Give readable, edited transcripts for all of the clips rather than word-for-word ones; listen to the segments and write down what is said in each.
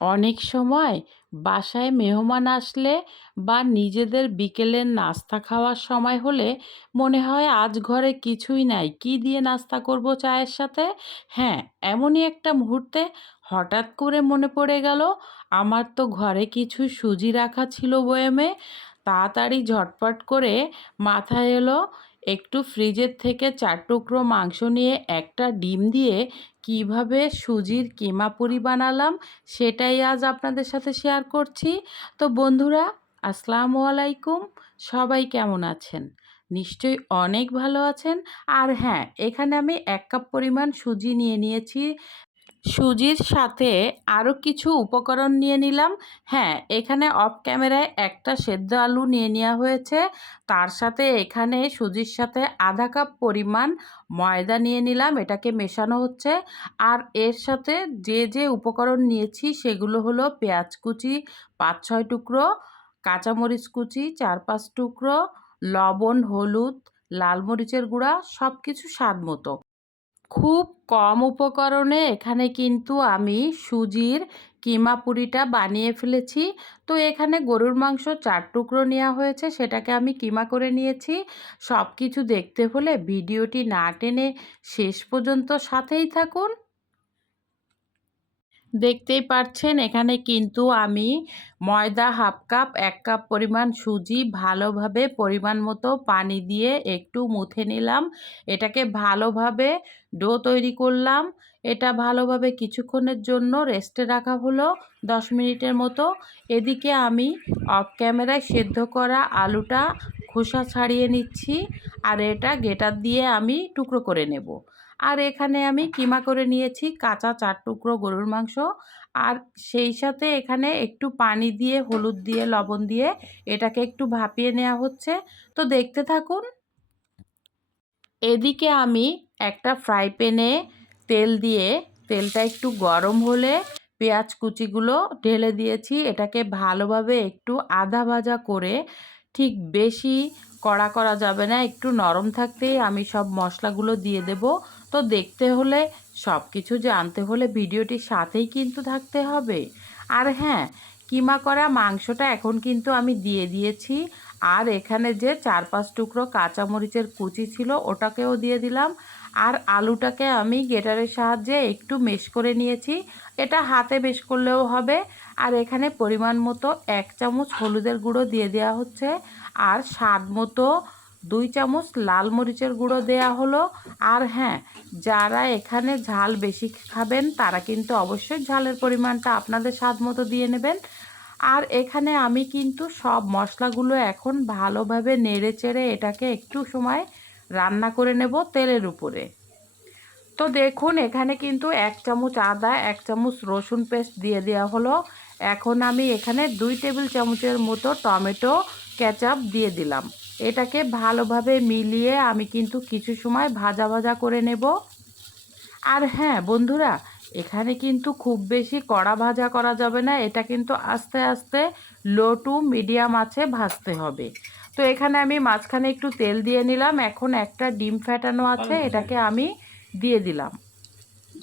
অনেক সময় বাসায় মেহমান আসলে বা নিজেদের বিকেলের নাস্তা খাওয়ার সময় হলে মনে হয় আজ ঘরে কিছুই নাই, কি দিয়ে নাস্তা করব চায়ের সাথে। হ্যাঁ, এমনই একটা মুহূর্তে হঠাৎ করে মনে পড়ে গেল আমার তো ঘরে কিছু সুজি রাখা ছিল বয়েমে। তাড়াতাড়ি ঝটপট করে মাথায় এলো একটু ফ্রিজের থেকে 4 টুকরো মাংস নিয়ে একটা ডিম দিয়ে কিভাবে সুজির কিমা পুরি বানালাম সেটাই আজ আপনাদের সাথে শেয়ার করছি। তো বন্ধুরা, আসসালামু আলাইকুম। সবাই কেমন আছেন? নিশ্চয়ই অনেক ভালো আছেন। আর হ্যাঁ, এখানে আমি 1 কাপ পরিমাণ সুজি নিয়ে নিয়েছি। সুজির সাথে আরও কিছু উপকরণ নিয়ে নিলাম। হ্যাঁ, এখানে অফ ক্যামেরায় একটা সেদ্ধ আলু নিয়ে নেওয়া হয়েছে। তার সাথে এখানে সুজির সাথে আধা কাপ পরিমাণ ময়দা নিয়ে নিলাম, এটাকে মেশানো হচ্ছে। আর এর সাথে যে যে উপকরণ নিয়েছি সেগুলো হলো পেঁয়াজ কুচি 5-6 টুকরো, কাঁচামরিচ কুচি 4-5 টুকরো, লবণ, হলুদ, লাল মরিচের গুঁড়া, সব কিছু স্বাদ মতো। খুব কম উপকরণে এখানে কিন্তু আমি সুজির কিমা পুরিটা বানিয়ে ফেলেছি। তো এখানে গরুর মাংস 4 টুকরো নেওয়া হয়েছে, সেটাকে আমি কিমা করে নিয়েছি। সব কিছু দেখতে হলে ভিডিওটি না টেনে শেষ পর্যন্ত সাথেই থাকুন। দেখতেই পাচ্ছেন এখানে কিন্তু আমি ময়দা হাফ কাপ, 1 কাপ পরিমাণ সুজি ভালোভাবে পরিমাণ মতো পানি দিয়ে একটু মুথে নিলাম। এটাকে ভালোভাবে ডো তৈরি করলাম। এটা ভালোভাবে কিছুক্ষণের জন্য রেস্টে রাখা হলো 10 মিনিটের মতো। এদিকে আমি অফ ক্যামেরায় সেদ্ধ করা আলুটা খোসা ছাড়িয়ে নিচ্ছি, আর এটা গ্রেটার দিয়ে আমি টুকরো করে নেব। আর এখানে আমি কিমা করে নিয়েছি কাঁচা 4 টুকরো গরুর মাংস। আর সেই সাথে এখানে একটু পানি দিয়ে, হলুদ দিয়ে, লবণ দিয়ে এটাকে একটু ভাপিয়ে নেওয়া হচ্ছে। তো দেখতে থাকুন। এদিকে আমি একটা ফ্রাই প্যানে তেল দিয়ে, তেলটা একটু গরম হলে পেঁয়াজ কুচিগুলো ঢেলে দিয়েছি। এটাকে ভালোভাবে একটু আধা ভাজা করে, ঠিক বেশি কড়া করা যাবে না, একটু নরম থাকতেই আমি সব মশলাগুলো দিয়ে দেব। তো দেখতে হলে, সব কিছু জানতে হলে ভিডিওটির সাথেই কিন্তু থাকতে হবে। আর হ্যাঁ, কিমা করা মাংসটা এখন কিন্তু আমি দিয়ে দিয়েছি। আর এখানে যে 4-5 টুকরো কাঁচামরিচের কুচি ছিল ওটাকেও দিয়ে দিলাম। আর আলুটাকে আমি গ্রেটারের সাহায্যে একটু মেশ করে নিয়েছি। এটা হাতে মেশ করলেও হবে। আর এখানে পরিমাণ মতো 1 চামচ হলুদের গুঁড়ো দিয়ে দেওয়া হচ্ছে। আর স্বাদ মতো 2 চামচ লাল মরিচের গুঁড়ো দেয়া হলো। আর হ্যাঁ, যারা এখানে ঝাল বেশি খাবেন তারা কিন্তু অবশ্যই ঝালের পরিমাণটা আপনাদের স্বাদ মতো দিয়ে নেবেন। আর এখানে আমি কিন্তু সব মশলাগুলো এখন ভালোভাবে নেড়ে চেড়ে এটাকে একটু সময় রান্না করে নেব তেলের উপরে। তো দেখুন এখানে কিন্তু 1 চামচ আদা, 1 চামচ রসুন পেস্ট দিয়ে দেওয়া হলো। এখন আমি এখানে 2 টেবিল চামচের মতো টমেটো কেচাপ দিয়ে দিলাম। এটাকে ভালোভাবে মিলিয়ে আমি কিন্তু কিছু সময় ভাজা ভাজা করে নেব। আর হ্যাঁ বন্ধুরা, এখানে কিন্তু খুব বেশি কড়া ভাজা করা যাবে না, এটা কিন্তু আস্তে আস্তে লো টু মিডিয়াম আঁচে ভাজতে হবে। তো এখানে আমি মাঝখানে একটু তেল দিয়ে নিলাম। এখন একটা ডিম ফেটানো আছে, এটাকে আমি দিয়ে দিলাম।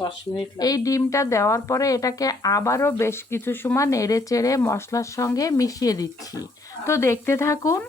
10 মিনিট এই ডিমটা দেওয়ার পরে এটাকে আবারও বেশ কিছু সময় নেড়ে চেড়ে মশলার সঙ্গে মিশিয়ে দিচ্ছি। তো দেখতে থাকুন।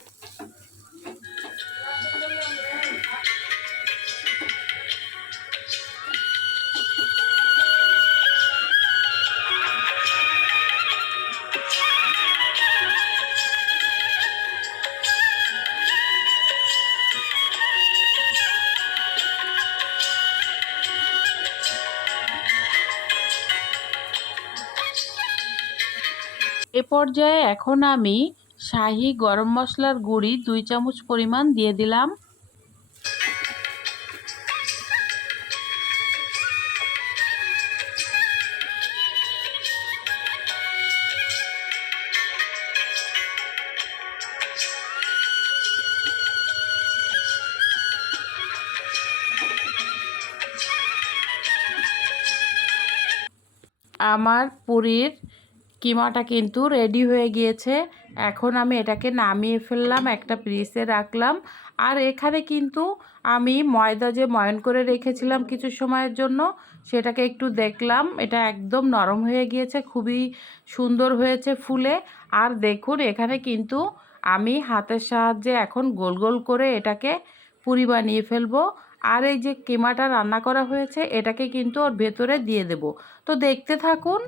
এ পর্যায়ে এখন আমি শাহি গরম মশলার গুঁড়ি 2 চামচ পরিমাণ দিয়ে দিলাম। আমার পুরীর কিমাটা কিন্তু রেডি হয়ে গিয়েছে। এখন আমি এটাকে নামিয়ে ফেললাম, একটা পিসে রাখলাম। আর এখানে কিন্তু আমি ময়দা যে ময়ন করে রেখেছিলাম কিছু সময়ের জন্য, সেটাকে একটু দেখলাম, এটা একদম নরম হয়ে গিয়েছে, খুবই সুন্দর হয়েছে ফুলে। আর দেখুন এখানে কিন্তু আমি হাতের সাহায্যে এখন গোল গোল করে এটাকে পুরি বানিয়ে ফেলবো। আর এই যে কিমাটা রান্না করা হয়েছে এটাকে কিন্তু ওর ভেতরে দিয়ে দেব। তো দেখতে থাকুন।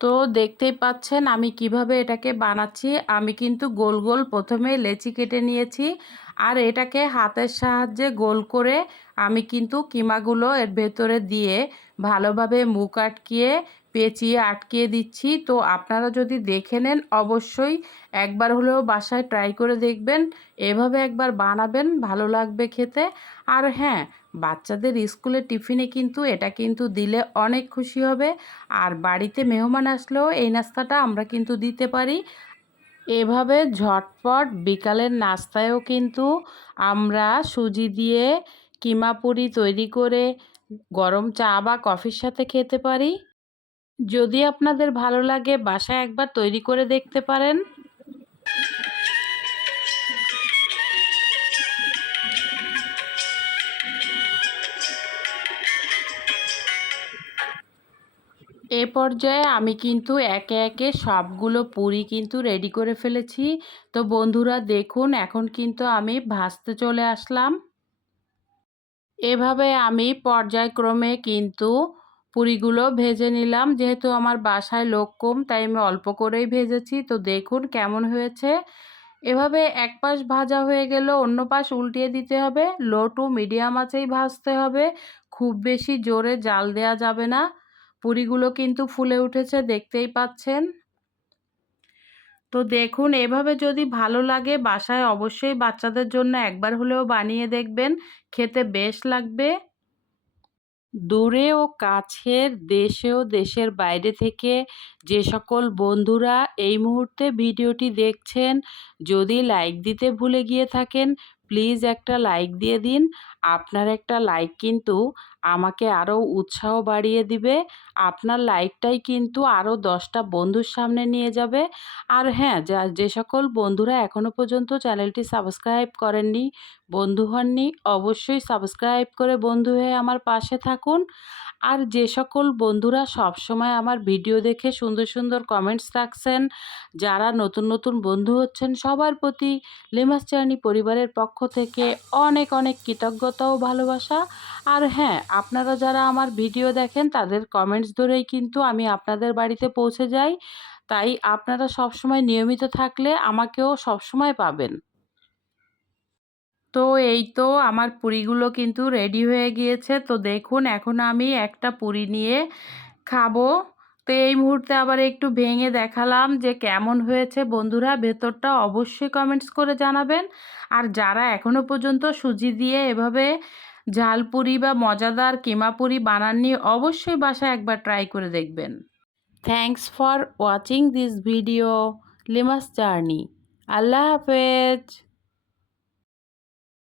তো দেখতেই পাচ্ছেন আমি কিভাবে এটাকে বানাচ্ছি। আমি কিন্তু গোল গোল প্রথমে লেচি কেটে নিয়েছি, আর এটাকে হাতের সাহায্যে গোল করে আমি কিন্তু কিমাগুলো এর ভেতরে দিয়ে ভালোভাবে মুখ আটকিয়ে পেঁচিয়ে আটকিয়ে দিচ্ছি। তো আপনারা যদি দেখে নেন অবশ্যই একবার হলেও বাসায় ট্রাই করে দেখবেন, এভাবে একবার বানাবেন, ভালো লাগবে খেতে। আর হ্যাঁ, বাচ্চাদের স্কুলের টিফিনে কিন্তু এটা কিন্তু দিলে অনেক খুশি হবে। আর বাড়িতে মেহমান আসলেও এই নাস্তাটা আমরা কিন্তু দিতে পারি। এভাবে ঝটপট বিকালের নাস্তায়ও কিন্তু আমরা সুজি দিয়ে কিমা পুরি তৈরি করে গরম চা বা কফির সাথে খেতে পারি। যদি আপনাদের ভালো লাগে বাসায় একবার তৈরি করে দেখতে পারেন। এ পর্যায়ে আমি কিন্তু একে একে সবগুলো পুরি কিন্তু রেডি করে ফেলেছি। তো বন্ধুরা দেখুন এখন কিন্তু আমি ভাজতে চলে আসলাম। এভাবে আমি পর্যায়ক্রমে কিন্তু পুরিগুলো ভেজে নিলাম। যেহেতু আমার বাসায় লোক কম তাই আমি অল্প করেই ভেজেছি। তো দেখুন কেমন হয়েছে। এভাবে এক পাশ ভাজা হয়ে গেল অন্য পাশ উল্টিয়ে দিতে হবে। লো টু মিডিয়াম আঁচেই ভাজতে হবে, খুব বেশি জোরে জাল দেওয়া যাবে না। পুরিগুলো কিন্তু ফুলে উঠেছে দেখতেই পাচ্ছেন। তো দেখুন এভাবে যদি ভালো লাগে বাসায় অবশ্যই বাচ্চাদের জন্য একবার হলেও বানিয়ে দেখবেন, খেতে বেশ লাগবে। দূরে ও কাছের দেশে ও দেশের বাইরে থেকে যে সকল বন্ধুরা এই মুহূর্তে ভিডিওটি দেখছেন, যদি লাইক দিতে ভুলে গিয়ে থাকেন প্লিজ একটা লাইক দিয়ে দিন। আপনার একটা লাইক কিন্তু আমাকে আরও উৎসাহ বাড়িয়ে দিবে। আপনার লাইকটাই কিন্তু আরও 10টা বন্ধুর সামনে নিয়ে যাবে। আর হ্যাঁ, যে সকল বন্ধুরা এখনও পর্যন্ত চ্যানেলটি সাবস্ক্রাইব করেননি, বন্ধু হননি, অবশ্যই সাবস্ক্রাইব করে বন্ধু হয়ে আমার পাশে থাকুন। আর যে সকল বন্ধুরা সবসময় আমার ভিডিও দেখে সুন্দর সুন্দর কমেন্টস রাখছেন, যারা নতুন নতুন বন্ধু হচ্ছেন, সবার প্রতি লিমাস জার্নি পরিবারের পক্ষ থেকে অনেক অনেক কৃতজ্ঞতা। আন্তরিকতা ও ভালোবাসা। আর হ্যাঁ, আপনারা যারা আমার ভিডিও দেখেন তাদের কমেন্টস ধরেই কিন্তু আমি আপনাদের বাড়িতে পৌঁছে যাই। তাই আপনারা সবসময় নিয়মিত থাকলে আমাকেও সবসময় পাবেন। তো এই তো আমার পুরিগুলো কিন্তু রেডি হয়ে গিয়েছে। তো দেখুন এখন আমি একটা পুরি নিয়ে খাবো। তো এই মুহূর্তে আবার একটু ভেঙে দেখালাম যে কেমন হয়েছে। বন্ধুরা ভেতরটা অবশ্যই কমেন্টস করে জানাবেন। আর যারা এখনও পর্যন্ত সুজি দিয়ে এভাবে ঝালপুরি বা মজাদার কিমা পুরি বানাননি অবশ্যই বাসায় একবার ট্রাই করে দেখবেন। Thanks for watching this video লিমাস জার্নি। আল্লাহ হাফেজ।